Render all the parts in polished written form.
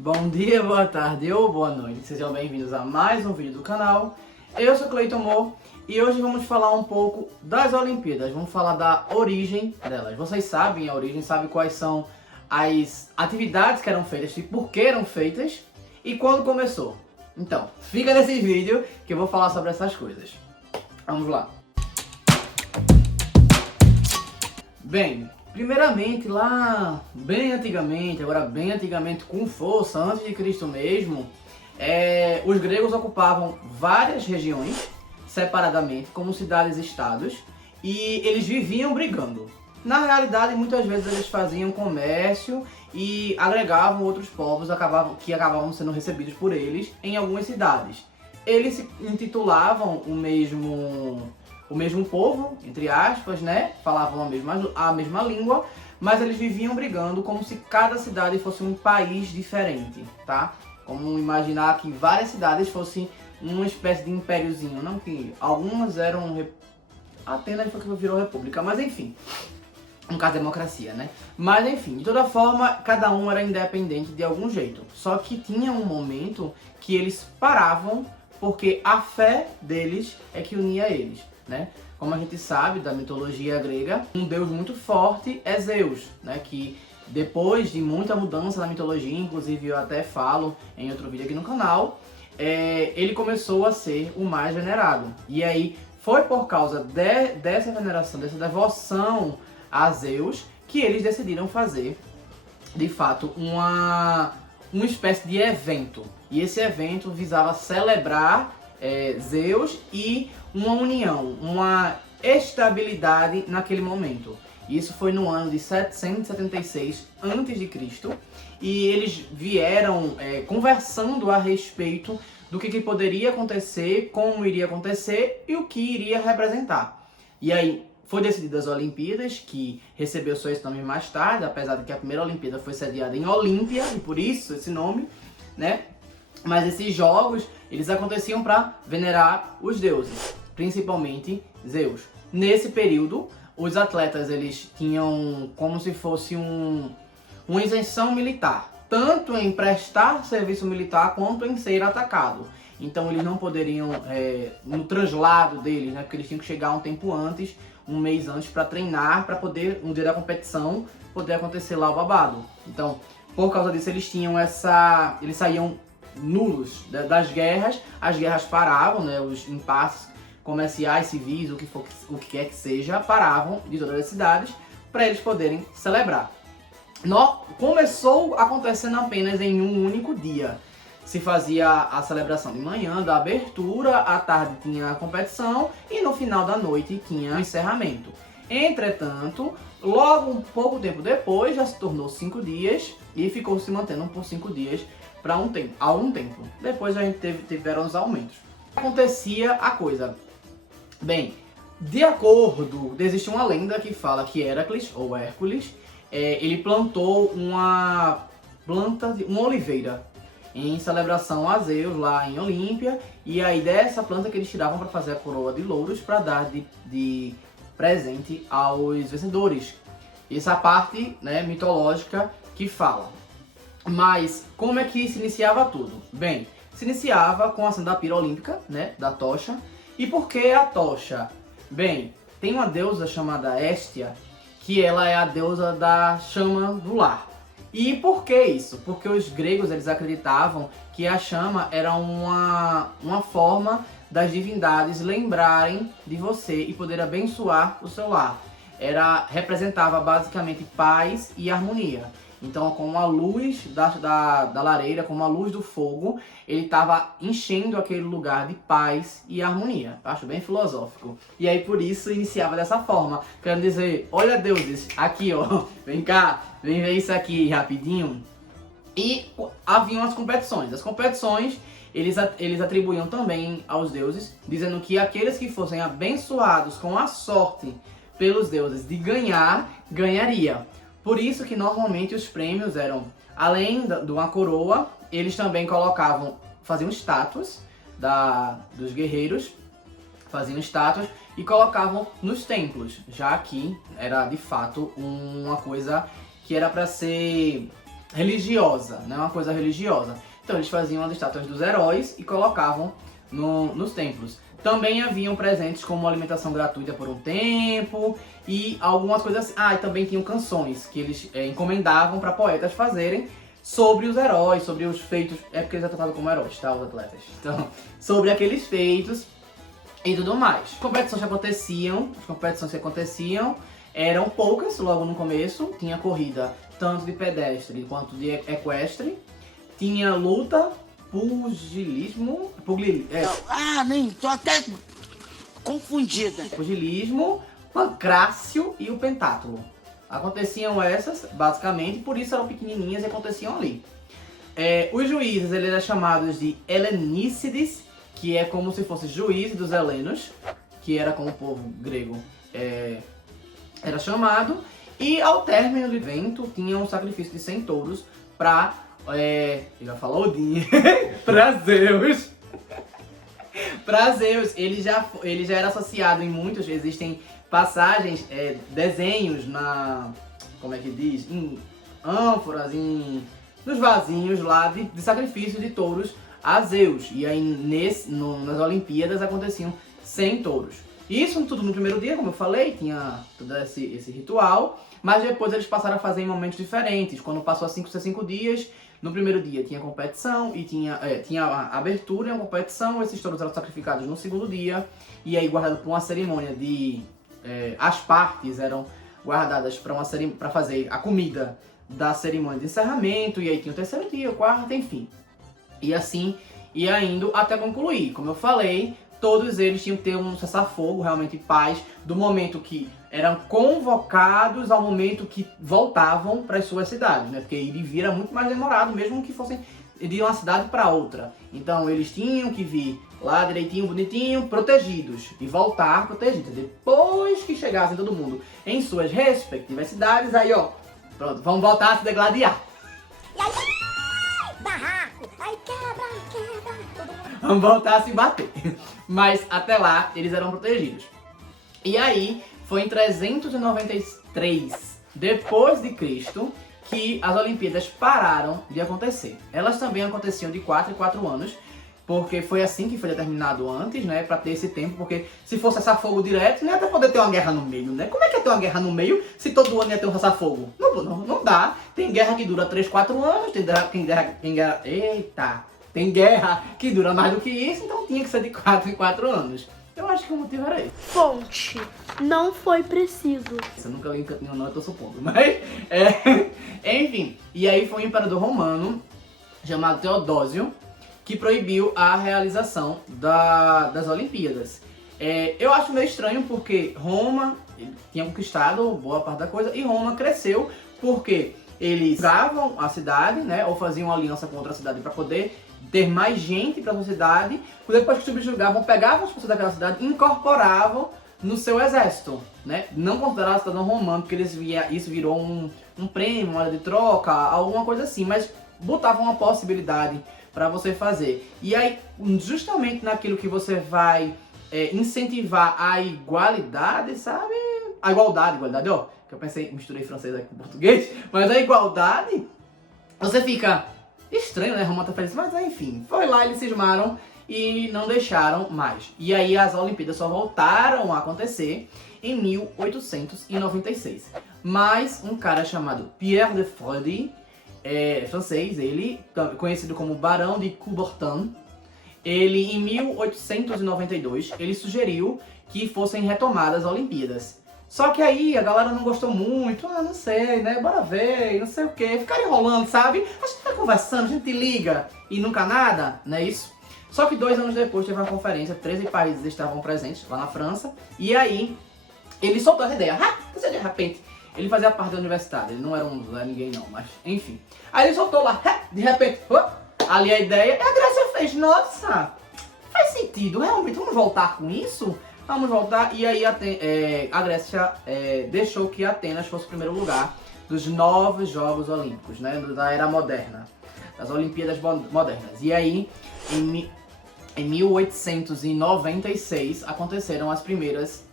Bom dia, boa tarde ou boa noite. Sejam bem-vindos a mais um vídeo do canal. Eu sou Cleiton Mo e hoje vamos falar um pouco das Olimpíadas. Vamos falar da origem delas. Vocês sabem a origem, sabem quais são as atividades que eram feitas e por que eram feitas e quando começou. Então, fica nesse vídeo que eu vou falar sobre essas coisas. Vamos lá. Bem, primeiramente, lá bem antigamente, agora bem antigamente com força, antes de Cristo mesmo, os gregos ocupavam várias regiões separadamente, como cidades-estados, e eles viviam brigando. Na realidade, muitas vezes eles faziam comércio e agregavam outros povos que acabavam sendo recebidos por eles em algumas cidades. Eles se intitulavam o mesmo povo, entre aspas, né? Falavam a mesma língua, mas eles viviam brigando como se cada cidade fosse um país diferente, tá? Como imaginar que várias cidades fossem uma espécie de impériozinho, não que algumas eram... Atenas foi que virou república, mas enfim, no caso democracia, né? Mas enfim, de toda forma, cada um era independente de algum jeito. Só que tinha um momento que eles paravam porque a fé deles é que unia eles, né? Como a gente sabe da mitologia grega, um deus muito forte é Zeus, né? Que depois de muita mudança na mitologia, inclusive eu até falo em outro vídeo aqui no canal, ele começou a ser o mais venerado. E aí foi por causa dessa veneração, dessa devoção a Zeus, que eles decidiram fazer, de fato, uma espécie de evento. E esse evento visava celebrar Zeus e uma união, uma estabilidade naquele momento. Isso foi no ano de 776 a.C. e eles vieram conversando a respeito do que poderia acontecer, como iria acontecer e o que iria representar. E aí foi decidida as Olimpíadas, que recebeu só esse nome mais tarde, apesar de que a primeira Olimpíada foi sediada em Olímpia, e por isso esse nome, né? Mas esses jogos, eles aconteciam para venerar os deuses, principalmente Zeus. Nesse período, os atletas eles tinham como se fosse uma isenção militar, tanto em prestar serviço militar quanto em ser atacado. Então eles não poderiam, no translado deles, né, porque eles tinham que chegar um tempo antes, um mês antes, para treinar, para poder, no dia da competição, poder acontecer lá o babado. Então, por causa disso, eles saíam nulos das guerras, as guerras paravam, né, os impasses comerciais, civis, o que quer que seja, paravam de todas as cidades para eles poderem celebrar. Começou acontecendo apenas em um único dia. Se fazia a celebração de manhã, da abertura, à tarde tinha a competição e no final da noite tinha o encerramento. Entretanto, logo um pouco tempo depois já se tornou 5 dias e ficou se mantendo por 5 dias para algum tempo. Depois a gente tiveram os aumentos. Acontecia a coisa. Bem, existe uma lenda que fala que Heracles, ou Hércules, ele plantou uma oliveira em celebração a Zeus lá em Olímpia, e aí dessa planta que eles tiravam para fazer a coroa de louros para dar de presente aos vencedores. Essa parte, né, mitológica que fala. Mas como é que se iniciava tudo? Bem, se iniciava com a ação da pira olímpica, né, da tocha. E por que a tocha? Bem, tem uma deusa chamada Hestia, que ela é a deusa da chama do lar. E por que isso? Porque os gregos eles acreditavam que a chama era uma forma das divindades lembrarem de você e poder abençoar o seu lar. Representava basicamente paz e harmonia. Então, como a luz da lareira, como a luz do fogo, ele estava enchendo aquele lugar de paz e harmonia. Acho bem filosófico. E aí, por isso, iniciava dessa forma. Querendo dizer, olha deuses, aqui ó, vem cá, vem ver isso aqui rapidinho. E haviam as competições. As competições, eles atribuíam também aos deuses, dizendo que aqueles que fossem abençoados com a sorte pelos deuses de ganhar, ganharia. Por isso que normalmente os prêmios eram, além de uma coroa, eles também faziam estátuas dos guerreiros, faziam estátuas e colocavam nos templos, já que era de fato uma coisa que era para ser religiosa, né? Uma coisa religiosa. Então eles faziam as estátuas dos heróis e colocavam nos templos. Também haviam presentes como alimentação gratuita por um tempo e algumas coisas assim. Ah, e também tinham canções que eles encomendavam para poetas fazerem sobre os heróis, sobre os feitos. É porque eles já tratavam como heróis, tá? Os atletas. Então, sobre aqueles feitos e tudo mais. As competições que aconteciam eram poucas logo no começo. Tinha corrida tanto de pedestre quanto de equestre. Tinha luta, pugilismo... nem tô até confundida. Pugilismo, pancrácio e o pentátulo. Aconteciam essas, basicamente, por isso eram pequenininhas e aconteciam ali. Os juízes, eles eram chamados de helenícides, que é como se fosse juiz dos helenos, que era como o povo grego era chamado. E ao término do evento, tinha um sacrifício de 100 touros para... já falou Odin, para Zeus. Para Zeus, ele já era associado em muitos, existem passagens, desenhos como é que diz? Em ânforas, nos vasinhos lá de sacrifício de touros a Zeus. E aí nas Olimpíadas aconteciam 100 touros. Isso tudo no primeiro dia, como eu falei, tinha todo esse ritual, mas depois eles passaram a fazer em momentos diferentes. Quando passou a 5 dias, no primeiro dia tinha competição e tinha a abertura e uma competição. Esses touros eram sacrificados no segundo dia e aí guardados para uma cerimônia as partes eram guardadas para fazer a comida da cerimônia de encerramento, e aí tinha o terceiro dia, o quarto, enfim. E assim ia indo até concluir. Como eu falei, todos eles tinham que ter um cessar-fogo, realmente paz, do momento que eram convocados ao momento que voltavam para as suas cidades, né? Porque ir e vir era muito mais demorado, mesmo que fossem de uma cidade para outra. Então eles tinham que vir lá direitinho, bonitinho, protegidos, e voltar protegidos. Depois que chegassem todo mundo em suas respectivas cidades, aí ó, pronto, vamos voltar a se degladiar. E aí, barraco, aí quebra, todo mundo. Vamos voltar a se bater. Mas até lá eles eram protegidos. E aí foi em 393 depois de Cristo que as Olimpíadas pararam de acontecer. Elas também aconteciam de 4 em 4 anos, porque foi assim que foi determinado antes, né, pra ter esse tempo, porque se fosse cessar-fogo direto, não ia até poder ter uma guerra no meio, né? Como é que ia ter uma guerra no meio se todo ano ia ter um cessar-fogo? Não dá. Tem guerra que dura 3, 4 anos, tem guerra que dura mais do que isso, então tinha que ser de 4 em 4 anos. Eu acho que o motivo era esse. Fonte. Não foi preciso. Eu nunca li em canto nenhum, não, eu tô supondo. Mas, enfim. E aí foi um imperador romano, chamado Teodósio, que proibiu a realização das Olimpíadas. Eu acho meio estranho porque Roma tinha conquistado boa parte da coisa e Roma cresceu porque eles jogavam a cidade, né, ou faziam aliança com outra cidade para poder ter mais gente para a sua cidade. Depois que subjugavam, pegavam as pessoas daquela cidade e incorporavam no seu exército, né? Não consideravam cidadão romano, porque isso virou um prêmio, uma moeda de troca, alguma coisa assim, mas botavam uma possibilidade para você fazer. E aí, justamente naquilo que você vai incentivar a igualdade, sabe? A igualdade, ó. Que eu pensei, misturei francês aqui com português, mas a igualdade, você fica estranho, né? Roma tá feliz, mas enfim, foi lá, eles cismaram e não deixaram mais. E aí as Olimpíadas só voltaram a acontecer em 1896. Mas um cara chamado Pierre de Freude, francês, ele conhecido como Barão de Coubertin, ele em 1892 ele sugeriu que fossem retomadas as Olimpíadas. Só que aí a galera não gostou muito, não sei, né, bora ver, não sei o que, ficaram enrolando, sabe? A gente tá conversando, a gente liga e nunca nada, não é isso? Só que 2 anos depois teve uma conferência, 13 países estavam presentes lá na França, e aí ele soltou essa ideia, de repente, ele fazia parte da universidade, ele não era ninguém não, mas enfim. Aí ele soltou lá, de repente, ali a ideia, e a Grécia fez, nossa, faz sentido, realmente, vamos voltar com isso? Vamos voltar, e aí a Grécia deixou que Atenas fosse o primeiro lugar dos novos Jogos Olímpicos, né, da era moderna, das Olimpíadas modernas. E aí, em 1896, aconteceram as primeiras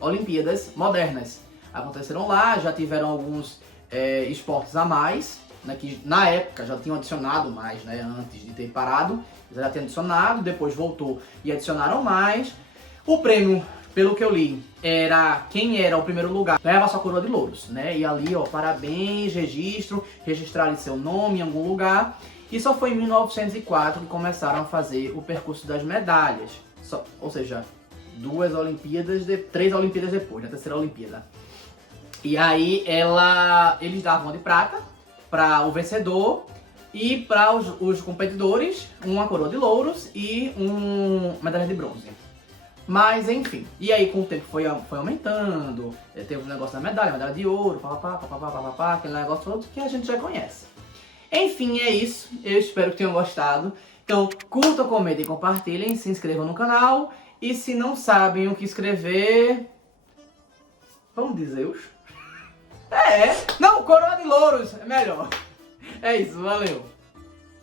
Olimpíadas modernas. Aconteceram lá, já tiveram alguns esportes a mais, né, que na época já tinham adicionado mais, né, antes de ter parado, eles já tinham adicionado, depois voltou e adicionaram mais. O prêmio, pelo que eu li, era quem era o primeiro lugar, ganhava sua coroa de louros, né, e ali, ó, parabéns, registrar ali seu nome em algum lugar. E só foi em 1904 que começaram a fazer o percurso das medalhas, ou seja, 3 Olimpíadas depois, na terceira Olimpíada. E aí eles davam de prata para o vencedor e para os competidores uma coroa de louros e uma medalha de bronze. Mas enfim, e aí com o tempo foi aumentando, teve um negócio da medalha de ouro, papapá, aquele negócio todo que a gente já conhece. Enfim, é isso, eu espero que tenham gostado. Então curtam, comentem, compartilhem, se inscrevam no canal e se não sabem o que escrever, vamos dizer os... Não, coroa de louros é melhor. É isso, valeu.